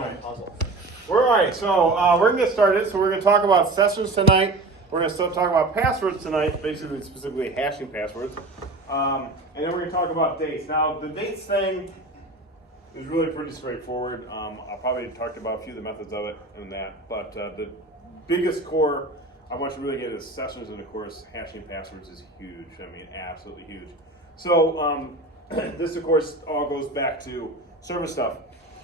right. puzzle. All right, so we're going to get started. So we're going to talk about sessions tonight. We're going to talk about passwords tonight, basically specifically hashing passwords. And then we're going to talk about dates. Now, the dates thing is really pretty straightforward. I'll probably talk about a few of the methods of it and that. But the biggest core I want you to really get is sessions, and of course, hashing passwords is huge. I mean, absolutely huge. So this, of course, all goes back to server stuff.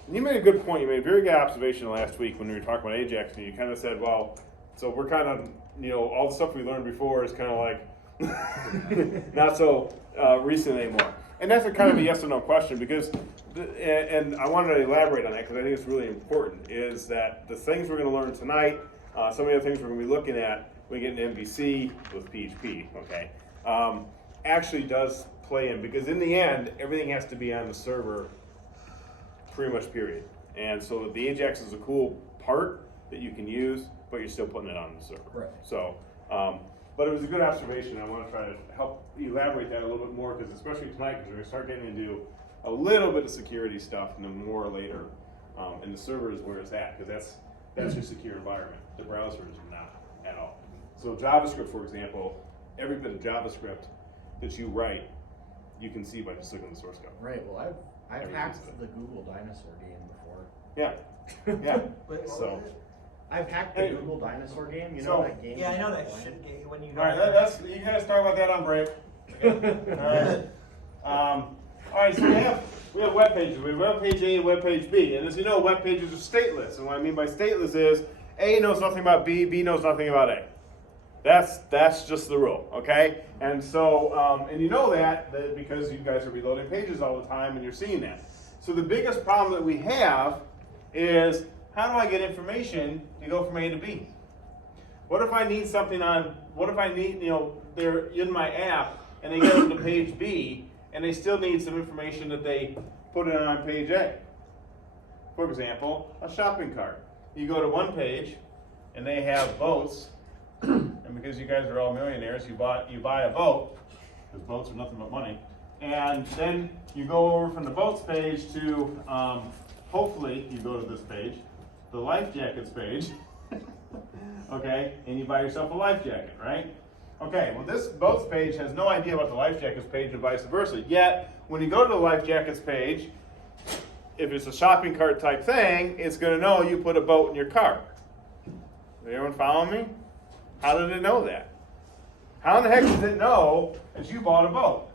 And you made a good point. You made a very good observation last week when we were talking about Ajax, and you kind of said, well, so we're kind of, all the stuff we learned before is kind of like not so recent anymore. And that's a kind of a yes or no question, because, and I wanted to elaborate on that because I think it's really important, is that the things we're going to learn tonight, some of the things we're going to be looking at when we get into MVC with PHP, okay, actually does play in, because in the end, everything has to be on the server pretty much, period. And so the Ajax is a cool part that you can use, but you're still putting it on the server. Right. So, but it was a good observation. I want to try to help elaborate that a little bit more, because especially tonight, because we're going to start getting into a little bit of security stuff, and then more later. And the server is where it's at, because that's your secure environment. The browser is not at all. So JavaScript, for example, every bit of JavaScript that you write, you can see by just looking at the source code. Right. Well, I've hacked the Google Dinosaur game before. Yeah. Yeah. But So. I've hacked the Google Dinosaur game. You know that game? Yeah, I know that shit game when you. All right, that's you guys talk about that on break. Okay. All right. So we have web pages. We have web page A and web page B, and as you know, web pages are stateless. And what I mean by stateless is A knows nothing about B, B knows nothing about A. That's just the rule, okay? And so, and you know that because you guys are reloading pages all the time, and you're seeing that. So the biggest problem that we have is, how do I get information to go from A to B? What if I need something what if I need, they're in my app, and they get to page B, and they still need some information that they put in on page A? For example, a shopping cart. You go to one page, and they have boats, and because you guys are all millionaires, you buy a boat, because boats are nothing but money, and then you go over from the boats page to, hopefully you go to this page, the life jackets page, okay, and you buy yourself a life jacket, right? Okay, well, this boats page has no idea about the life jackets page and vice versa. Yet, when you go to the life jackets page, if it's a shopping cart type thing, it's going to know you put a boat in your cart. Everyone follow me? How did it know that? How in the heck does it know that you bought a boat?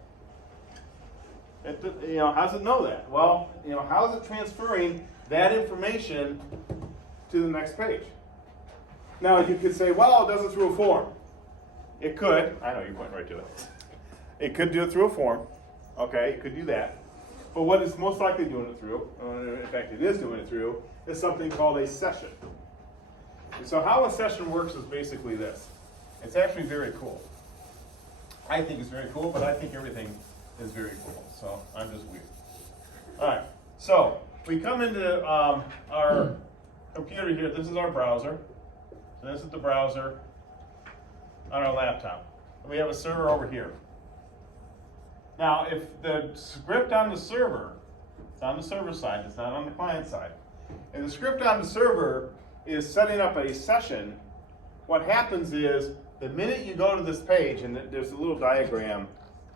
How does it know that? Well, how is it transferring that information to the next page? Now, you could say, well, it does it through a form. It could. I know you're pointing right to it. It could do it through a form. Okay, it could do that. But what it's most likely doing it through, in fact, it is doing it through, is something called a session. And so how a session works is basically this. It's actually very cool. I think it's very cool, but I think everything is very cool. So I'm just weird. All right. So we come into our computer here. This is our browser. So this is the browser on our laptop. And we have a server over here. Now, if the script on the server, it's on the server side, it's not on the client side, and the script on the server is setting up a session, what happens is the minute you go to this page, and there's a little diagram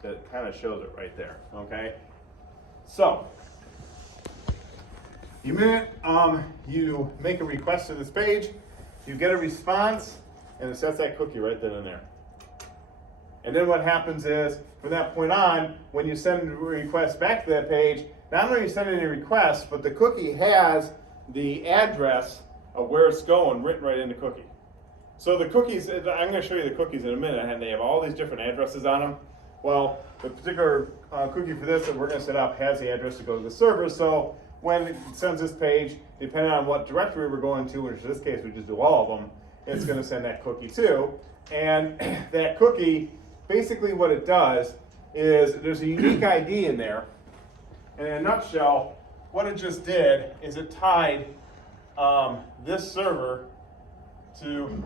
that kind of shows it right there, okay? So, the minute you make a request to this page, you get a response, and it sets that cookie right then and there. And then what happens is, from that point on, when you send a request back to that page, not only are you sending a request, but the cookie has the address of where it's going written right in the cookie. So the cookies, I'm going to show you the cookies in a minute, and they have all these different addresses on them. Well, the particular cookie for this that we're going to set up has the address to go to the server, so when it sends this page, depending on what directory we're going to, which in this case we just do all of them, it's going to send that cookie too. And that cookie, basically what it does is there's a unique ID in there, and in a nutshell, what it just did is it tied this server to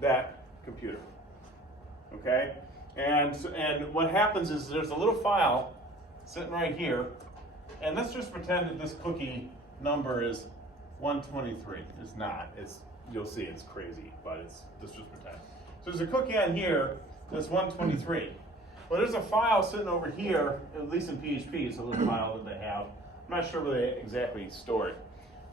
that computer, okay? And what happens is there's a little file sitting right here, and let's just pretend that this cookie number is 123. It's not. You'll see it's crazy, but let's just pretend. So there's a cookie on here that's 123. Well, there's a file sitting over here, at least in PHP, it's a little file that they have. I'm not sure where they exactly store it.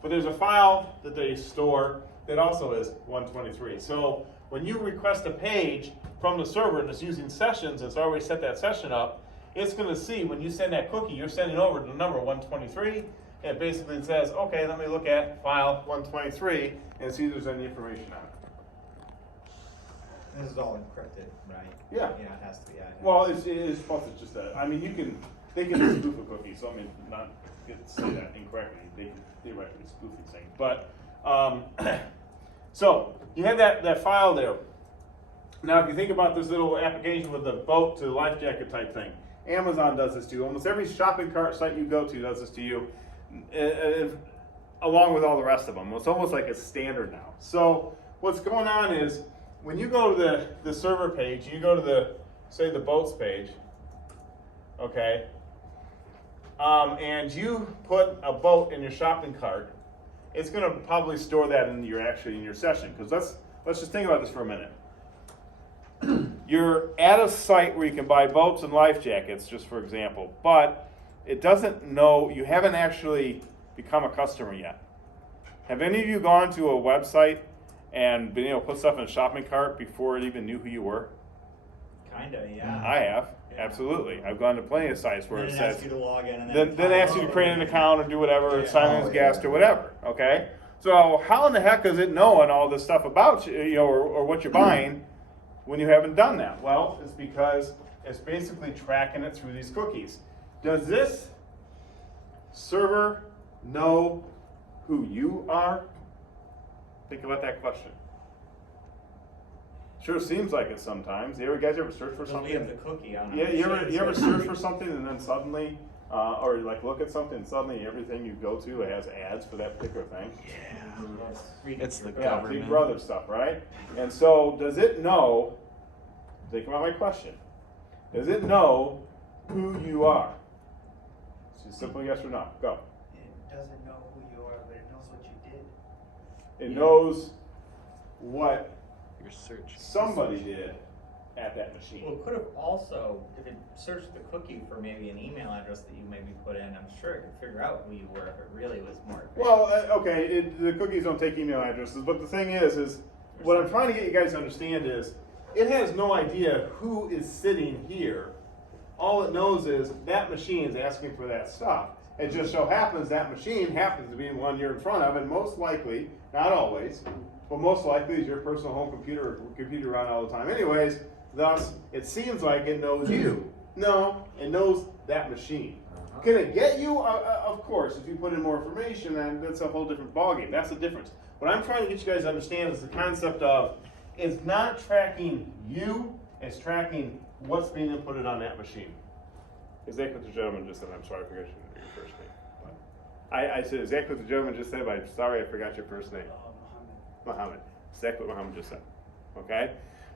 But there's a file that they store that also is 123. So when you request a page from the server and it's using sessions, it's already set that session up, it's going to see when you send that cookie, you're sending over the number 123. And it basically says, okay, let me look at file 123 and see if there's any information on it. This is all encrypted, right? Yeah. Yeah, it has to be. Yeah, Well, it's plus it's just that. I mean, they can spoof a cookie, so I mean, not say that incorrectly. They can theoretically spoof these things. But, so, you have that file there. Now, if you think about this little application with the boat to life jacket type thing, Amazon does this to you. Almost every shopping cart site you go to does this to you, along with all the rest of them. It's almost like a standard now. So, what's going on is, when you go to the server page, you go to say the boats page, okay, and you put a boat in your shopping cart, it's going to probably store that in your session. Because let's just think about this for a minute. You're at a site where you can buy boats and life jackets, just for example, but it doesn't know, you haven't actually become a customer yet. Have any of you gone to a website and been able to put stuff in a shopping cart before it even knew who you were? Kinda, yeah. I have, Yeah. absolutely. I've gone to plenty of sites where it Then says, asks you to log in, and then asks you to create an account or do whatever, Yeah. sign in as guest or whatever, okay? So how in the heck is it knowing all this stuff about you, or what you're buying when you haven't done that? Well, it's because it's basically tracking it through these cookies. Does this server know who you are? Think about that question. Sure seems like it sometimes. You guys ever search for They'll something? leave the cookie on. Yeah, it. you ever search for something and then suddenly, or like look at something and suddenly everything you go to has ads for that particular thing? Yes. It's the Yeah, government. Big Brother stuff, right? And so, does it know? Think about my question. Does it know who you are? It's just simple yes or no. Go. It doesn't know who you are, but it knows what you did. It knows what Your search. somebody did at that Well, machine. it could have also, if it searched the cookie for maybe an email address that you maybe put in, I'm sure it could figure out who you were if it really was more efficient. Well, okay, the cookies don't take email addresses, but the thing is what I'm trying to get you guys to understand is, it has no idea who is sitting here. All it knows is that machine is asking for that stuff. It just so happens that machine happens to be the one you're in front of, and most likely, not always, but most likely is your personal home computer or computer around all the time anyways. Thus, it seems like it knows you. No, it knows that machine. Can it get you? Of course, if you put in more information, then that's a whole different ballgame. That's the difference. What I'm trying to get you guys to understand is the concept of, it's not tracking you, it's tracking what's being inputted on that machine. Exactly what the gentleman just said. I'm sorry, I forgot your first name. But I said exactly what the gentleman just said, but I'm sorry I forgot your first name. Muhammad. Exactly what Muhammad just said. Okay?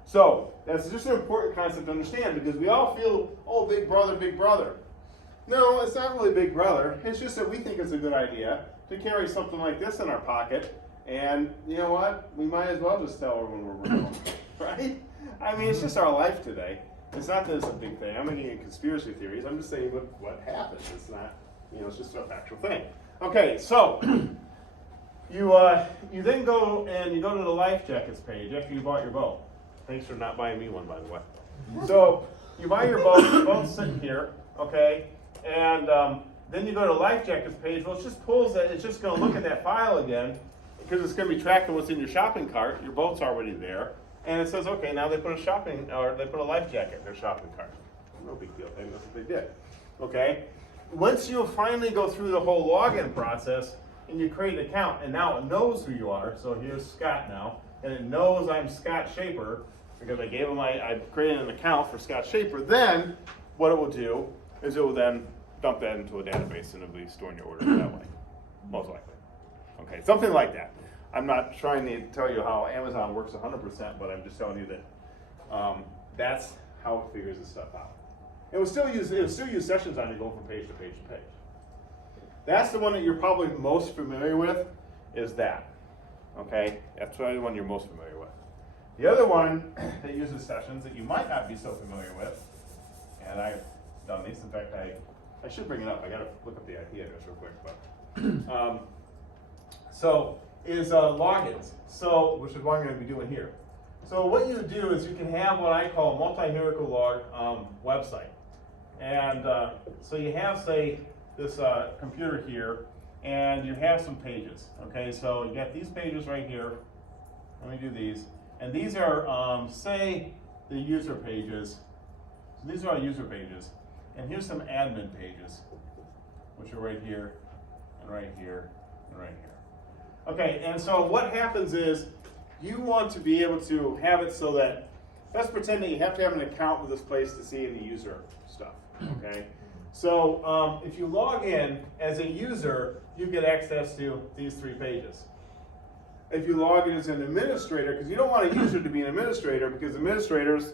So, that's just an important concept to understand, because we all feel, oh, big brother, big brother. No, it's not really big brother. It's just that we think it's a good idea to carry something like this in our pocket, and you know what? We might as well just tell everyone where we're going, right? I mean, it's just our life today. It's not that it's a big thing. I'm not getting into conspiracy theories. I'm just saying what happens. It's not, it's just a factual thing. Okay, so you then go and you go to the life jackets page after you bought your boat. Thanks for not buying me one, by the way. So you buy your boat. The boat's sitting here, okay, and then you go to the life jackets page. Well, it just pulls that. It's just going to look at that file again because it's going to be tracking what's in your shopping cart. Your boat's already there. And it says, okay, now they put a life jacket in their shopping cart. No big deal. That's what they did. Okay? Once you finally go through the whole login process and you create an account, and now it knows who you are. So here's Scott now, and it knows I'm Scott Shaper because I created an account for Scott Shaper. Then what it will do is it will then dump that into a database and it'll be storing your orders that way, most likely. Okay, something like that. I'm not trying to tell you how Amazon works 100%, but I'm just telling you that that's how it figures this stuff out. It will still use sessions on you going from page to page to page. That's the one that you're probably most familiar with, is that. Okay, that's probably the one you're most familiar with. The other one that uses sessions that you might not be so familiar with, and I've done these. In fact, I should bring it up. I gotta look up the IP address real quick, but so is logins. So, which is what I'm going to be doing here. So what you do is you can have what I call a multi-hierarchical log website, and so you have, say, this computer here, and you have some pages. Okay, so you got these pages right here. Let me do these, and these are say the user pages. So these are all user pages, and here's some admin pages, which are right here, and right here, and right here. Okay, and so what happens is you want to be able to have it so that, let's pretend that you have to have an account with this place to see any user stuff, okay? So if you log in as a user, you get access to these 3 pages. If you log in as an administrator, because you don't want a user to be an administrator, because administrators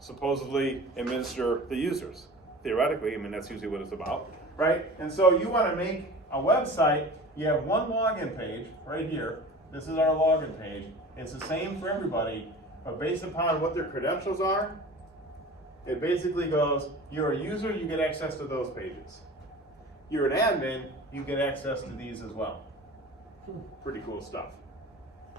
supposedly administer the users. Theoretically, I mean, that's usually what it's about, right? And so you want to make a website. You have one login page right here. This is our login page. It's the same for everybody, but based upon what their credentials are, it basically goes, you're a user, you get access to those pages. You're an admin, you get access to these as well. Pretty cool stuff.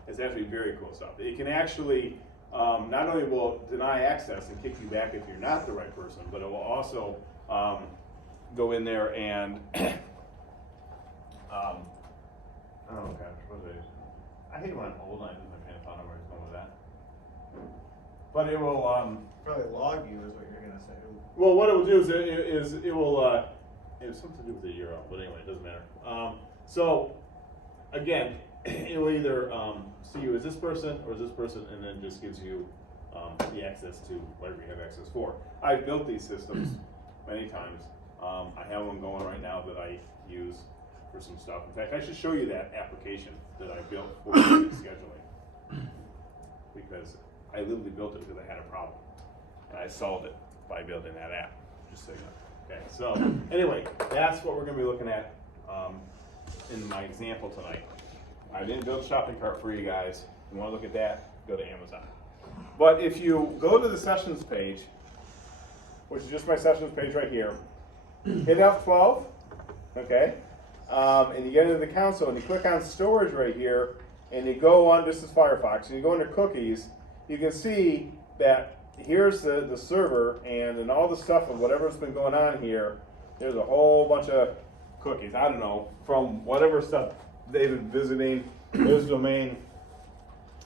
It's actually very cool stuff. It can actually, not only will deny access and kick you back if you're not the right person, but it will also go in there and oh gosh, what is it? I hate when I'm old and I lose my train of thought on where it's going with that. But it will Probably log you is what you're gonna say. well, what it will do is it will it has something to do with the URL, but anyway, it doesn't matter. So again, it will either see you as this person or as this person, and then just gives you the access to whatever you have access for. I've built these systems many times. I have one going right now that I use for some stuff. In fact, I should show you that application that I built for scheduling, because I literally built it because I had a problem, and I solved it by building that app. Just so you know. Okay, so anyway, that's what we're going to be looking at in my example tonight. I didn't build a shopping cart for you guys. If you want to look at that, go to Amazon. But if you go to the sessions page, which is just my sessions page right here, hit F12, okay, and you get into the console and you click on storage right here, and you go on, this is Firefox, and you go under cookies, you can see that here's the server, and in all the stuff of whatever's been going on here, there's a whole bunch of cookies. I don't know, from whatever stuff they've been visiting. There's a domain.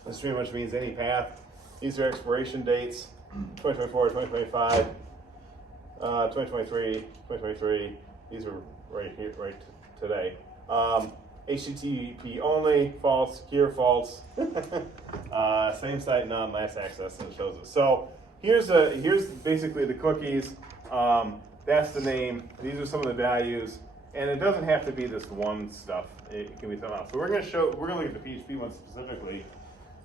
This pretty much means any path. These are expiration dates, 2024, 2025, 2023, 2023. These are right here, right today. HTTP only, false, secure, false. Same site, none, last access, and it shows it. So here's basically the cookies. That's the name. These are some of the values, and it doesn't have to be this one stuff. It can be something else. So we're going to look at the PHP one specifically.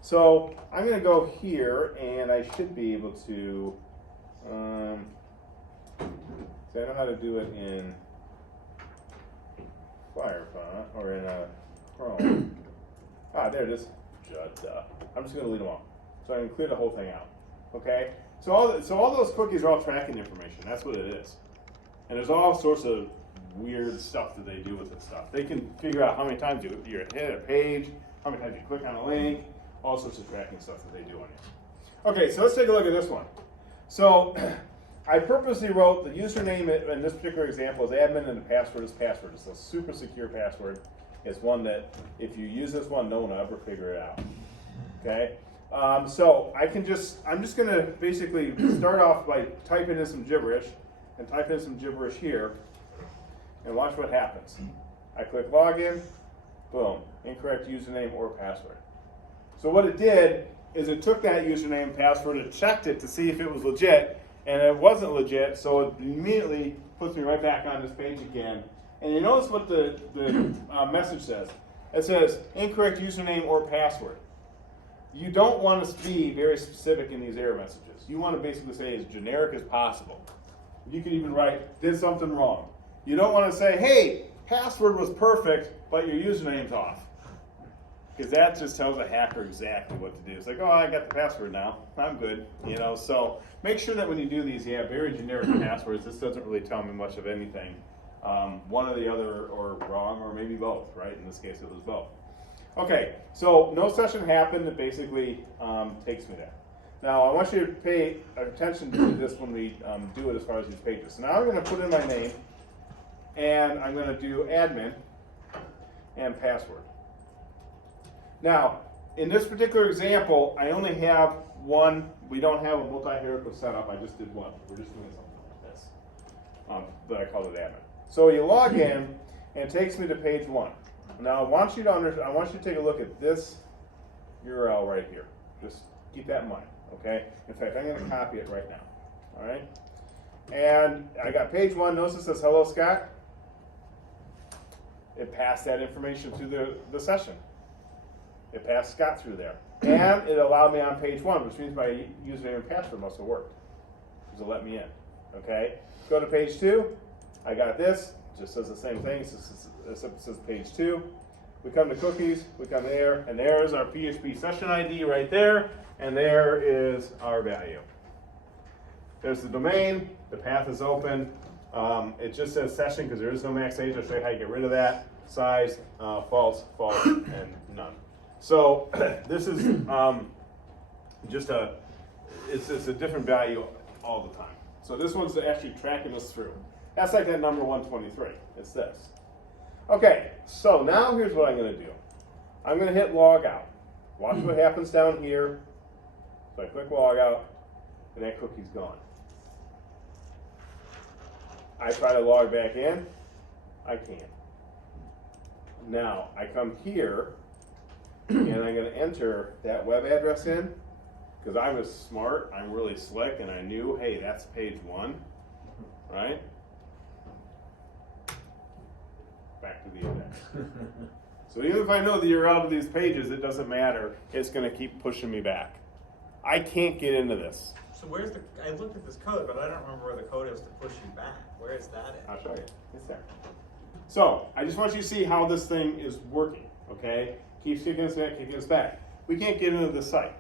So I'm going to go here, and I should be able to. So I know how to do it in Firefox or in Chrome. There it is. I'm just going to delete them all, so I can clear the whole thing out. Okay. So all those cookies are all tracking information. That's what it is. And there's all sorts of weird stuff that they do with this stuff. They can figure out how many times you hit a page, how many times you click on a link, all sorts of tracking stuff that they do on you. Okay, so let's take a look at this one. So I purposely wrote the username in this particular example is admin and the password is password. It's a super secure password. It's one that if you use this one, no one will ever figure it out. Okay? So I'm just going to basically start off by typing in some gibberish and type in some gibberish here and watch what happens. I click login, boom, incorrect username or password. So what it did is it took that username and password and checked it to see if it was legit, and it wasn't legit, so it immediately puts me right back on this page again. And you notice what the message says. It says incorrect username or password. You don't want to be very specific in these error messages. You want to basically say as generic as possible. You could even write, did something wrong. You don't want to say, hey, password was perfect, but your username's off. Because that just tells a hacker exactly what to do. It's like, oh, I got the password now. I'm good. You know, so make sure that when you do these, you have very generic passwords. This doesn't really tell me much of anything. One or the other, or wrong, or maybe both, right? In this case, it was both. Okay, so no session happened. It basically takes me there. Now, I want you to pay attention to this when we do it as far as these pages. So now I'm going to put in my name, and I'm going to do admin and password. Now, in this particular example, I only have one. We don't have a multi-hierarchical setup. I just did one. We're just doing something like this. But I called it admin. So you log in, and it takes me to page 1. Now, I want you to take a look at this URL right here. Just keep that in mind, okay? In fact, I'm going to copy it right now, all right? And I got page 1. Notice it says, hello, Scott. It passed that information through the session. It passed Scott through there. And it allowed me on page 1, which means my username and password must have worked, because it let me in, okay? Go to page 2. I got this. It just says the same thing. It says page 2. We come to cookies. We come there. And there's our PHP session ID right there. And there is our value. There's the domain. The path is open. It just says session because there is no max age. I'll show you how you get rid of that. Size, false, and none. So this is just it's a different value all the time. So this one's actually tracking us through. That's like that number 123. It's this. Okay, so now here's what I'm going to do. I'm going to hit log out. Watch what happens down here. So I click log out, and that cookie's gone. I try to log back in. I can't. Now, I come here, and I'm going to enter that web address in, because I was smart, I'm really slick, and I knew, hey, that's page 1, right? Back to the index. So even if I know the URL to these pages, it doesn't matter. It's going to keep pushing me back. I can't get into this. So where's I looked at this code, but I don't remember where the code is to push you back. Where is that at? I'll show you. It's there. So I just want you to see how this thing is working, okay? Keeps kicking us back, kicking us back. We can't get into the site.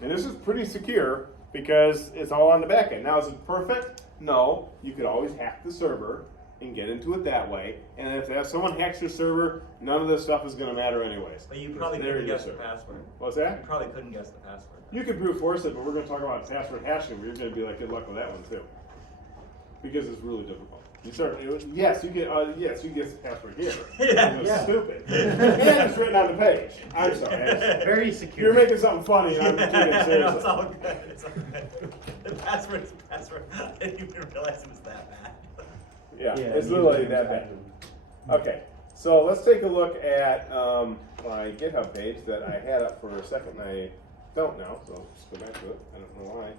And this is pretty secure because it's all on the back end. Now, is it perfect? No. You could always hack the server and get into it that way. And if someone hacks your server, none of this stuff is going to matter anyways. But you probably couldn't guess the password. What's that? You probably couldn't guess the password. You could brute force it, but we're going to talk about password hashing, where you're going to be like, good luck with that one too. Because it's really difficult. You start, yes, you get the password here. It's stupid. And it's written on the page. I'm sorry. Very secure. You're making something funny, and I'm taking it seriously. No, it's all good. It's all good. The password is the password. I didn't even realize it was that bad. Yeah, it's literally that bad. Okay, so let's take a look at my GitHub page that I had up for a second. I don't now, so let's go back to it. I don't know why.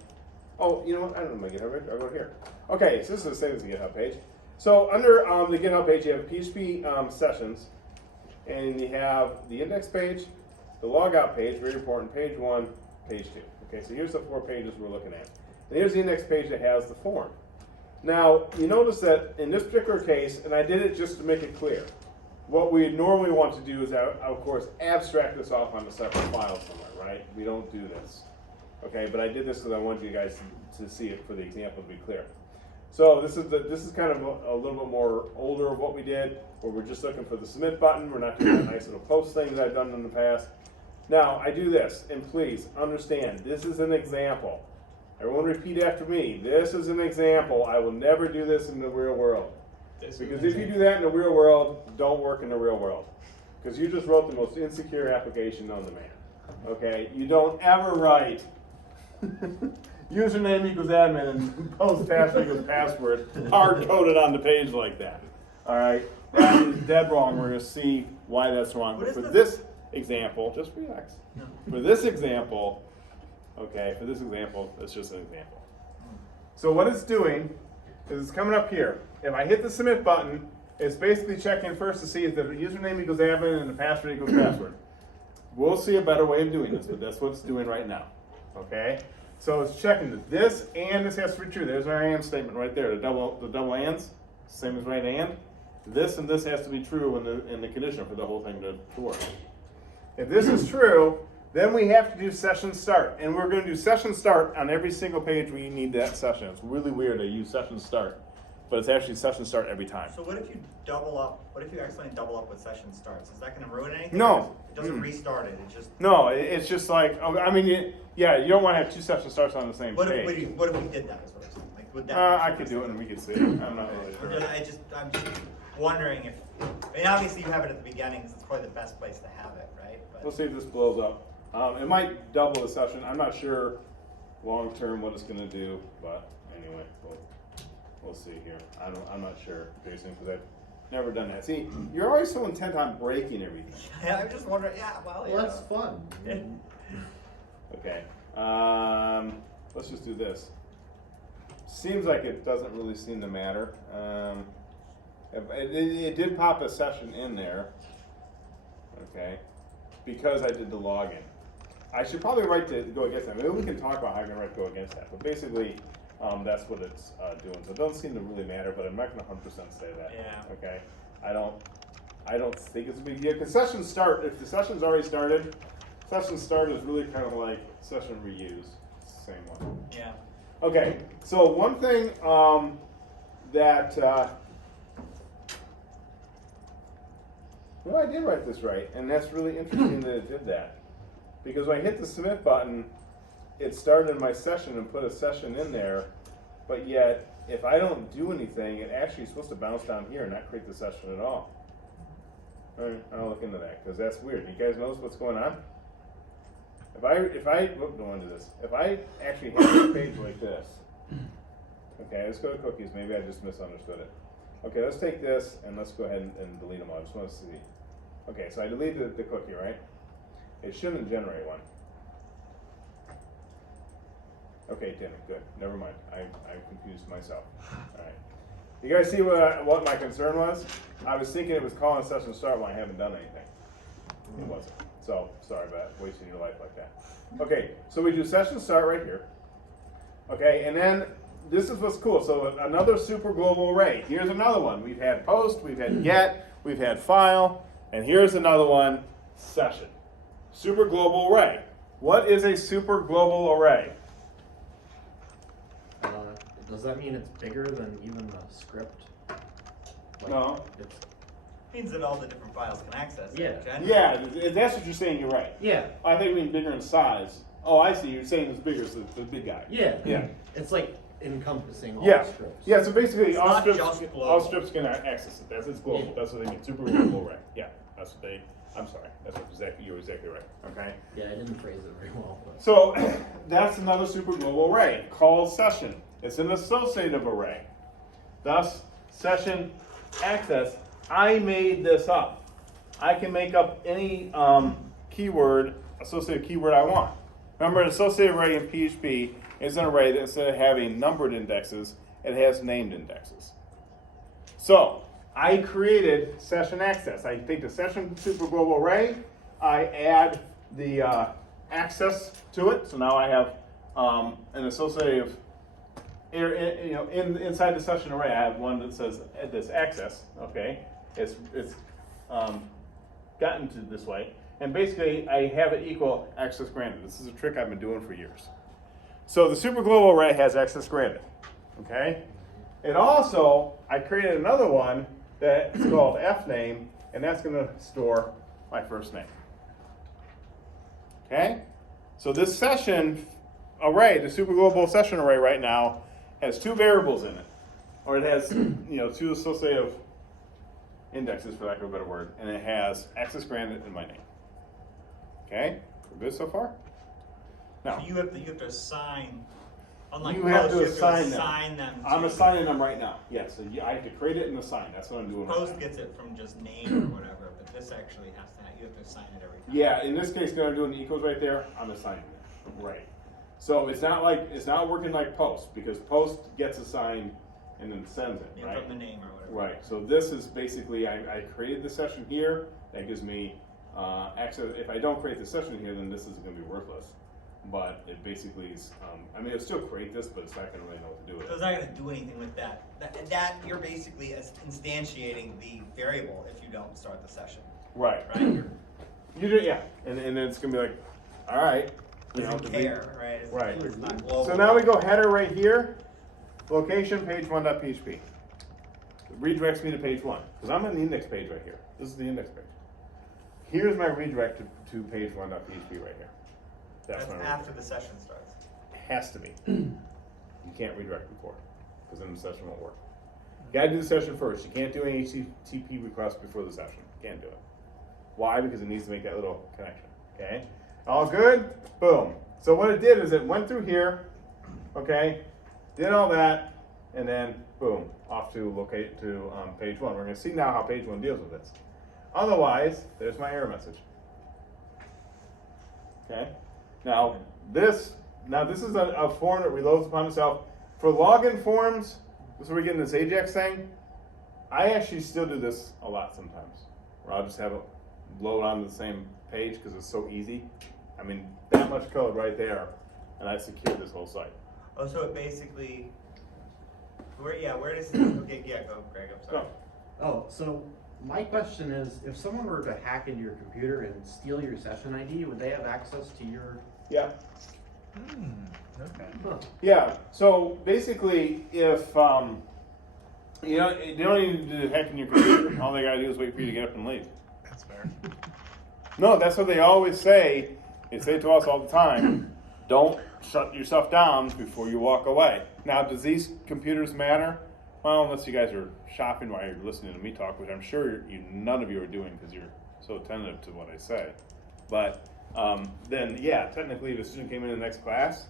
Oh, you know what? I don't know my GitHub page. I'll go here. Okay, so this is the same as the GitHub page. So under the GitHub page, you have PHP sessions, and you have the index page, the logout page, very important, page 1, page 2. Okay, so here's the 4 pages we're looking at. And here's the index page that has the form. Now, you notice that in this particular case, and I did it just to make it clear, what we normally want to do is, of course, abstract this off on a separate file somewhere, right? We don't do this. Okay, but I did this because I wanted you guys to see it for the example to be clear. So this is kind of a little bit more older of what we did, where we're just looking for the submit button. We're not doing that nice little post thing that I've done in the past. Now, I do this, and please understand, this is an example. Everyone repeat after me. This is an example. I will never do this in the real world. Because if you do that in the real world, don't work in the real world. Because you just wrote the most insecure application known to man. Okay? You don't ever write username equals admin and post password equals password hard-coded on the page like that. All right? That is dead wrong. We're going to see why that's wrong. But for this example, just relax. For this example, okay, it's just an example. So what it's doing is it's coming up here. If I hit the submit button, it's basically checking first to see if the username equals admin and the password equals password. We'll see a better way of doing this, but that's what it's doing right now. Okay? So it's checking that this and this has to be true. There's our and statement right there. The double ands, same as right and. this and this has to be true in the condition for the whole thing to work. If this is true, then we have to do session start. And we're going to do session start on every single page we need that session. It's really weird to use session start, but it's actually session start every time. So what if you double up, what if you accidentally double up with session starts? Is that gonna ruin anything? No. It doesn't restart it, it just. No, it's just like, I mean, you don't want to have two session starts on the same What page. if we did that, is what I'm saying, like, would that? I could do it and we could see it. I'm not really sure. I'm just wondering if, I mean, obviously you have it at the beginning, because it's probably the best place to have it, right? But We'll see if this blows up. It might double the session. I'm not sure long term what it's going to do, but anyway, we'll see here. I'm not sure, Jason, because I've never done that. See, you're always so intent on breaking everything. Yeah, I'm just wondering, yeah, well, Well, that's fun. Okay. Let's just do this. Seems like it doesn't really seem to matter. It did pop a session in there. Okay. Because I did the login. I should probably write to go against that. Maybe we can talk about how I can write to go against that. But basically, that's what it's doing. So it doesn't seem to really matter, but I'm not going to 100% say that. Yeah. Okay. I don't think it's a big deal. Because session start, if the session's already started, session start is really kind of like session reuse. It's the same one. Yeah. Okay. So one thing that well, I did write this right, and that's really interesting that it did that. Because when I hit the submit button, it started my session and put a session in there, but yet, if I don't do anything, it actually is supposed to bounce down here and not create the session at all. All right, I'll look into that, because that's weird. You guys notice what's going on? If I don't want to do this. If I actually have this page like this, okay, let's go to cookies. Maybe I just misunderstood it. Okay, let's take this and let's go ahead and delete them all. I just want to see. Okay, so I deleted the cookie, right? It shouldn't generate one. Okay, it didn't. Good. Never mind. I confused myself. All right. You guys see what my concern was? I was thinking it was calling session start when I haven't done anything. It wasn't. So sorry about wasting your life like that. Okay, so we do session start right here. Okay, and then this is what's cool. So another super global array. Here's another one. We've had post, we've had get, we've had file, and here's another one, session. Super global array. What is a super global array? Does that mean it's bigger than even the script? Like, No. It's, Means that all the different files can access it. Yeah. generally. Yeah, if that's what you're saying, you're right. yeah. I think you mean bigger in size. Oh, I see. You're saying it's bigger as the big guy. Yeah. Yeah. It's like encompassing all Yeah. scripts. Yeah, so basically It's all not strips, just global. all strips can access it. That's it's global. Yeah. That's what they mean. Super global array. Yeah, that's what they. I'm sorry. That's what you're exactly right. Okay. Yeah, I didn't phrase it very well. But. So that's another super global array called session. It's an associative array. Thus, session access. I made this up. I can make up any keyword, associative keyword I want. Remember, an associative array in PHP is an array that instead of having numbered indexes, it has named indexes. So I created session access. I take the session superglobal array, I add the access to it. So now I have an associative, inside the session array, I have one that says this access. Okay, it's gotten to this way, and basically I have it equal access granted. This is a trick I've been doing for years. So the superglobal array has access granted. Okay. It also, I created another one that's called fname, and that's going to store my first name. Okay? So this session array, the superglobal session array right now, has two variables in it. Or it has, two associative indexes, for lack of a better word, and it has access granted and my name. Okay? We're good so far? Now, So you have to assign, unlike you have to Post, assign them. I'm to- assigning them right now. Yes, so I have to create it and assign. That's what I'm doing. right Post now. gets it from just name or whatever, but this actually has to, you have to assign it every time. Yeah, in this case, because I'm doing the equals right there, I'm assigning it. Right. So it's not working like post, because post gets assigned and then sends it, Yeah, right? from the name or whatever. Right. So this is basically, I created the session here. That gives me access. If I don't create the session here, then this is going to be worthless. but it basically is, I mean, it'll still create this, but it's not gonna really know what to do with So it's it. not gonna do anything with that. That you're basically instantiating the variable if you don't start the session, Right. right? You're- You do, yeah, and then it's gonna be like, all right. you know, Doesn't care, right? It's, Right. It's not global. So now we go header right here, location, page1.php. It redirects me to page 1, because I'm on the index page right here. This is the index page. Here's my redirect to page1.php right here. That's my after redirect. the session starts. It has to be. You can't redirect before, because then the session won't work. You gotta do the session first. You can't do any HTTP requests before the session. You can't do it. Why? Because it needs to make that little connection. Okay? All good? Boom. So what it did is it went through here, okay, did all that, and then boom, off to page 1. We're gonna see now how page 1 deals with this. Otherwise, there's my error message. Okay? Now this is a form that reloads upon itself. For login forms, this is where we get in this Ajax thing. I actually still do this a lot sometimes, where I'll just have it load onto the same page because it's so easy. I mean, that much code right there, and I secured this whole site. Oh, so it basically, where does okay, yeah, go, Greg, I'm sorry. So, Oh, so my question is, if someone were to hack into your computer and steal your session ID, would they have access to your? yeah. Okay. Huh. Yeah, so basically, if, you don't need to hack in your computer, all they gotta do is wait for you to get up and leave. That's fair. No, that's what they always say. They say to us all the time, don't shut yourself down before you walk away. Now, does these computers matter? Well, unless you guys are shopping while you're listening to me talk, which I'm sure none of you are doing because you're so attentive to what I say. But then, yeah, technically, if a student came in the next class,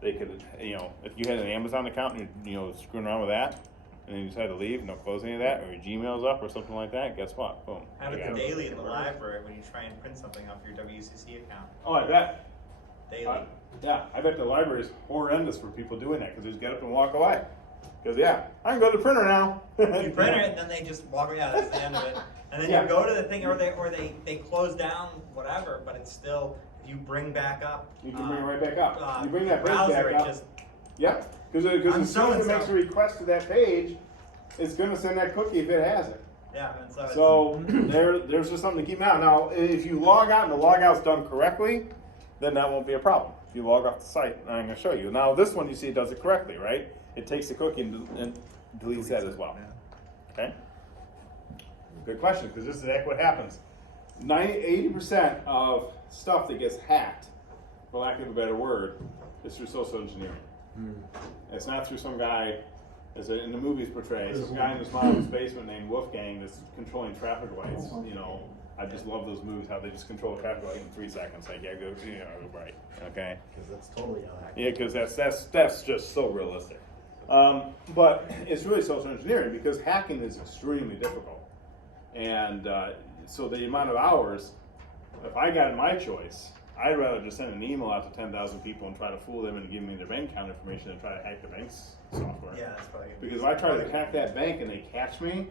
they could, if you had an Amazon account and you're, screwing around with that, and then you decide to leave, don't close any of that, or your Gmail's up or something like that, guess what? Boom. Have You it got the it. daily in the library when you try and print something off your WCC account. Oh, I bet. Daily. Yeah, I bet the library is horrendous for people doing that because they just get up and walk away. Because yeah, I can go to the printer now. You print it, and then they just walk away. Yeah, that's the end of it. And then Yeah. you go to the thing, or they close down whatever, but it's still, if you bring back up. You can bring it right back up. You bring that page browser, back up. it just, Yeah, because I'm as soon as it so-and-so. makes a request to that page, it's going to send that cookie if it has it. yeah, and so, So there's just something to keep an eye on. Now, if you log out and the logout's done correctly, then that won't be a problem. If you log off the site, I'm going to show you. Now, this one you see it does it correctly, right? It takes the cookie and deletes that as well. Okay? Good question, because this is exactly what happens. 80% of stuff that gets hacked, for lack of a better word, is through social engineering. It's not through some guy, as in the movies portray, some guy in his mom's basement named Wolfgang that's controlling traffic lights. I just love those movies, how they just control a traffic light in 3 seconds. Like, yeah, go right. Okay. Because that's totally how hacked. Yeah, because that's just so realistic. But it's really social engineering because hacking is extremely difficult. And so the amount of hours, if I got my choice, I'd rather just send an email out to 10,000 people and try to fool them into giving me their bank account information than try to hack the bank's software. yeah, that's probably. Because if I try to hack that bank and they catch me,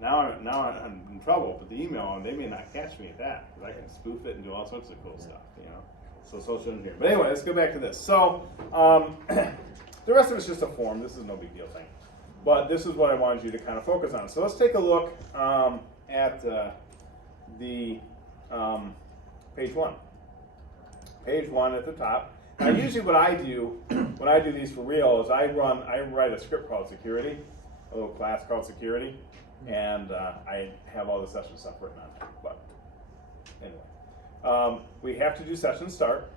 now I'm in trouble. But the email, they may not catch me at that because I can spoof it and do all sorts of cool stuff. So social engineering. But anyway, let's go back to this. So the rest of it's just a form. This is no big deal thing. But this is what I wanted you to kind of focus on. So let's take a look at the page 1. Page 1 at the top. Now, usually what I do when I do these for real is I write a script called security, a little class called security, and I have all the session stuff written on it. But anyway, we have to do session start.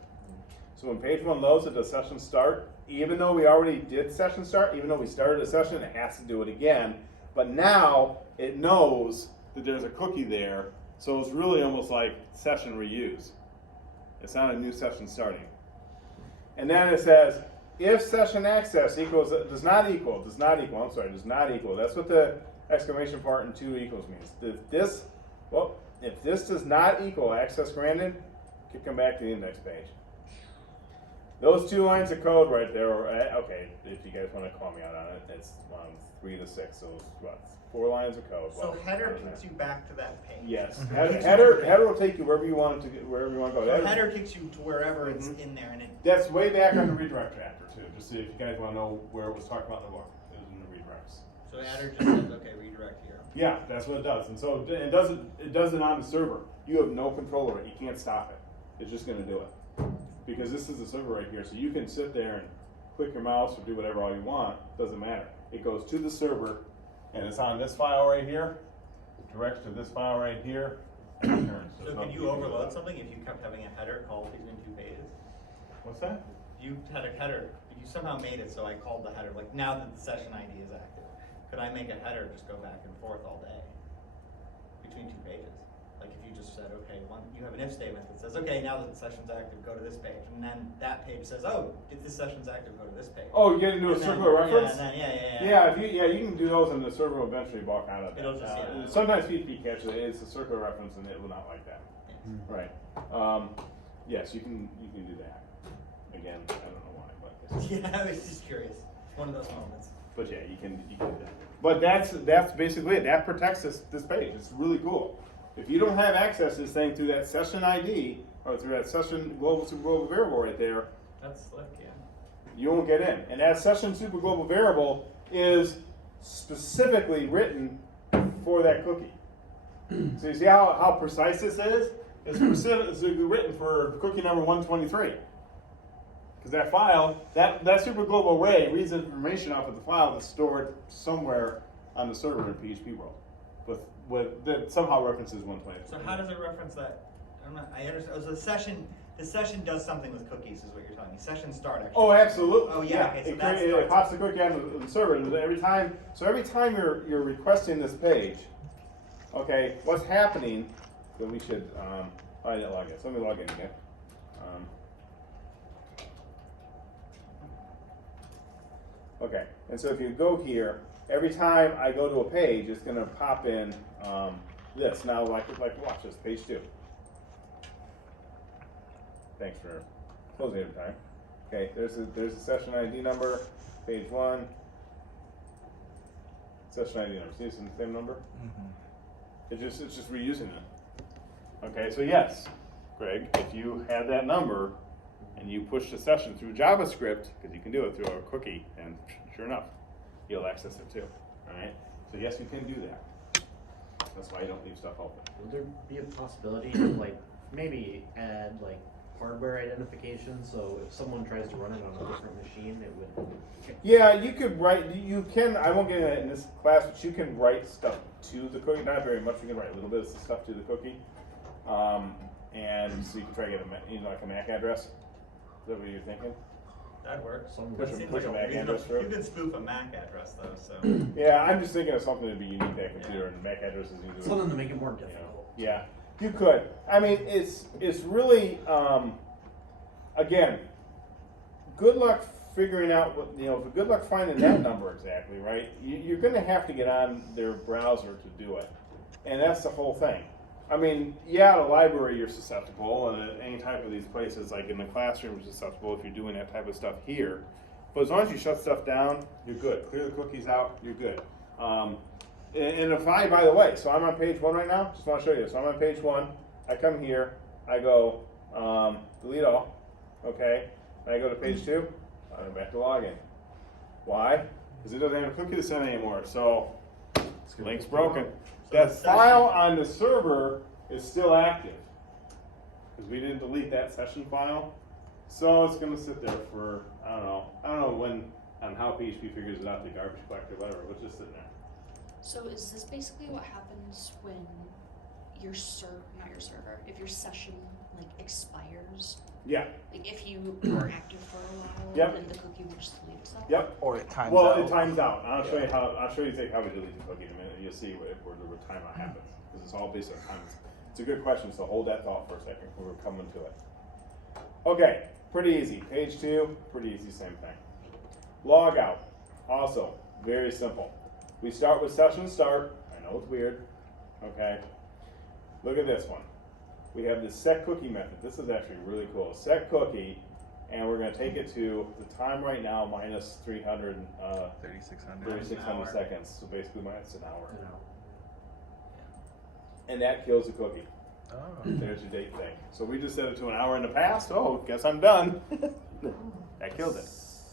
So when page 1 loads, it does session start. Even though we already did session start, even though we started a session, it has to do it again. But now it knows that there's a cookie there, so it's really almost like session reuse. It's not a new session starting. And then it says, if session access does not equal, that's what the exclamation part in 2 equals means. If this does not equal access granted, you can come back to the index page. Those 2 lines of code right there, okay, if you guys wanna call me out on it, it's 3 to 6, so it's what, 4 lines of code. So Well, header kicks you back to that page. Yes, Mhm. header will take you wherever you want it to, wherever you wanna go. So header kicks you to wherever it's Mhm. in there, and it. That's way back on the redirect chapter too, just so if you guys wanna know where it was talking about in the book, it was in the redirects. So header just says, okay, redirect here. Yeah, that's what it does, and so it does it on the server. You have no control over it, you can't stop it. It's just gonna do it. Because this is the server right here, so you can sit there and click your mouse or do whatever all you want, doesn't matter. It goes to the server, and it's on this file right here, directs to this file right here, and returns. So can you overload something if you kept having a header called between 2 pages? What's that? You had a header, you somehow made it so I called the header, like now that the session ID is active, could I make a header just go back and forth all day between 2 pages? Like if you just said, okay, you have an if statement that says, okay, now that the session's active, go to this page, and then that page says, oh, if this session's active, go to this page. Oh, you get into a And then- circular reference? Yeah, and then, yeah. Yeah, you can do those, and the server will eventually balk out of that. It'll just, yeah. Sometimes PHP catches it, it's a circular reference, and it will not like that. Right. Yes, you can do that. Again, I don't know why, but Yeah, I was just curious. It's one of those moments. but yeah, you can do that. But that's basically it. That protects this page. It's really cool. If you don't have access to this thing through that session ID or through that session global super global variable right there, That's slick, yeah. you won't get in. And that session super global variable is specifically written for that cookie. So you see how precise this is? It's specifically written for cookie number 123. Because that file, that super global array reads information off of the file that's stored somewhere on the server in PHP world. That somehow references 123. So how does it reference that? I understand. Oh, so the session does something with cookies, is what you're telling me. Session start actually. Oh, absolutely. Oh, yeah, okay, so it, that it starts- pops the cookie on the server, and every time you're requesting this page, okay, what's happening? So we should. I didn't log in. So let me log in again. Okay, and so if you go here, every time I go to a page, it's going to pop in this. Now, like watch this, page 2. Thanks for closing every time. Okay, there's a session ID number, page 1. Session ID number. See, it's in the same number. It's just reusing it. Okay, so yes, Greg, if you had that number and you push the session through JavaScript, because you can do it through a cookie, and sure enough, you'll access it too. All right. So yes, you can do that. That's why you don't leave stuff open. Would there be a possibility to maybe add hardware identification, so if someone tries to run it on a different machine, it would. Yeah, you could write. You can. I won't get into that in this class, but you can write stuff to the cookie. Not very much. You can write a little bit of stuff to the cookie, and so you can try to get like a MAC address. Is that what you're thinking? That'd work. Push That a- seems push like a MAC address through. You can spoof a MAC address though, so. Yeah, I'm just thinking of something to be unique to that computer, and MAC address is easy. Something to make it more You know, difficult. yeah, you could. I mean, it's really again, good luck figuring out what good luck finding that number exactly, right? You're going to have to get on their browser to do it, and that's the whole thing. I mean, yeah, at a library you're susceptible, and at any type of these places, like in the classroom, you're susceptible if you're doing that type of stuff here. But as long as you shut stuff down, you're good. Clear the cookies out, you're good. And if by the way, so I'm on page 1 right now. Just want to show you. So I'm on page 1. I come here. I go delete all. Okay. And I go to page 2. I'm back to login. Why? Because it doesn't have a cookie to send anymore. So link's broken. That file on the server is still active because we didn't delete that session file. So it's going to sit there for I don't know when on how PHP figures it out, the garbage collector, whatever. But just sitting there. So is this basically what happens when your if your session expires? Yeah. Like if you are active for a while, Yep. then the cookie will just delete itself? Yep. Or it times Well, out. it times out. I'll show you how. I'll show you how we delete the cookie in a minute. You'll see where the timeout happens because it's all based on time. It's a good question. So hold that thought for a second. We're coming to it. Okay, pretty easy. Page 2, pretty easy. Same thing. Log out. Also very simple. We start with session start. I know it's weird. Okay. Look at this one. We have the set cookie method. This is actually really cool. Set cookie, and we're gonna take it to the time right now minus 300, 3,600. 3,600 hour. seconds, so basically minus an hour. You know. And that kills the cookie. Oh. There's your date thing. So we just set it to an hour in the past. Oh, guess I'm done. That killed it.